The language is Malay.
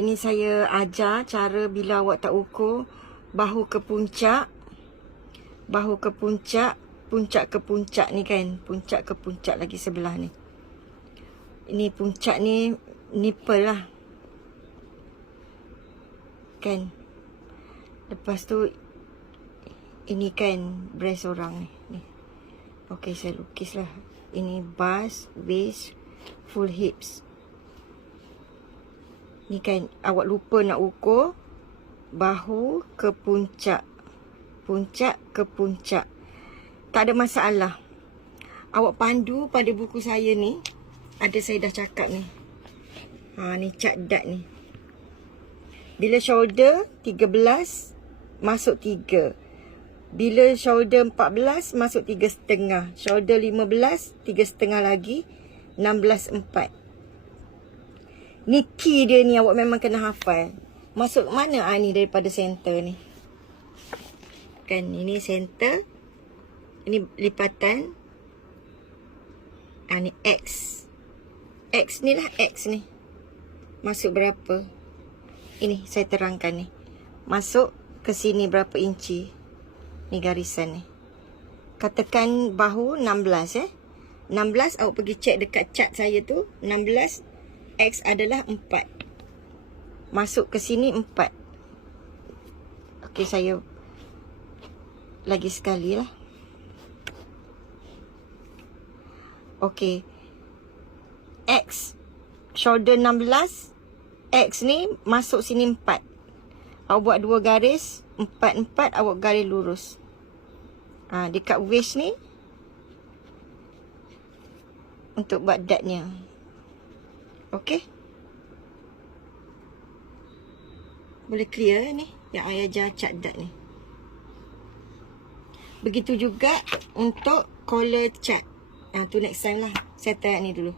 Ini saya ajar cara bila awak tak ukur bahu ke puncak, puncak ke puncak ni kan, puncak ke puncak lagi sebelah ni. Ini puncak ni nipple lah, kan. Lepas tu ini kan breast orang ni. Okey, saya lukis lah. Ini bust, waist, full hips. Ni kan awak lupa nak ukur bahu ke puncak, puncak ke puncak. Tak ada masalah. Awak pandu pada buku saya ni. Ada saya dah cakap ni. Ni chart dat ni. Bila shoulder 13 masuk 3. Bila shoulder 14 masuk 3,5. Shoulder 15 3,5 lagi 16,4. Ni key dia ni, awak memang kena hafal. Masuk mana ni daripada center ni? Kan ini center. Ini lipatan. Ni X. X ni lah, X ni. Masuk berapa? Ini saya terangkan ni. Masuk ke sini berapa inci? Ni garisan ni. Katakan bahu 16 16 awak pergi check dekat chart saya tu. 16 X adalah 4. Masuk ke sini 4. Okey, saya lagi sekali lah. Okey. X shoulder 16. X ni masuk sini 4. Awak buat 2 garis. 4 awak garis lurus. Dekat waist ni untuk buat datnya. Okey. Boleh clear ni yang saya ajar cat dat ni. Begitu juga untuk collar chart. Tu next time lah. Saya try ni dulu.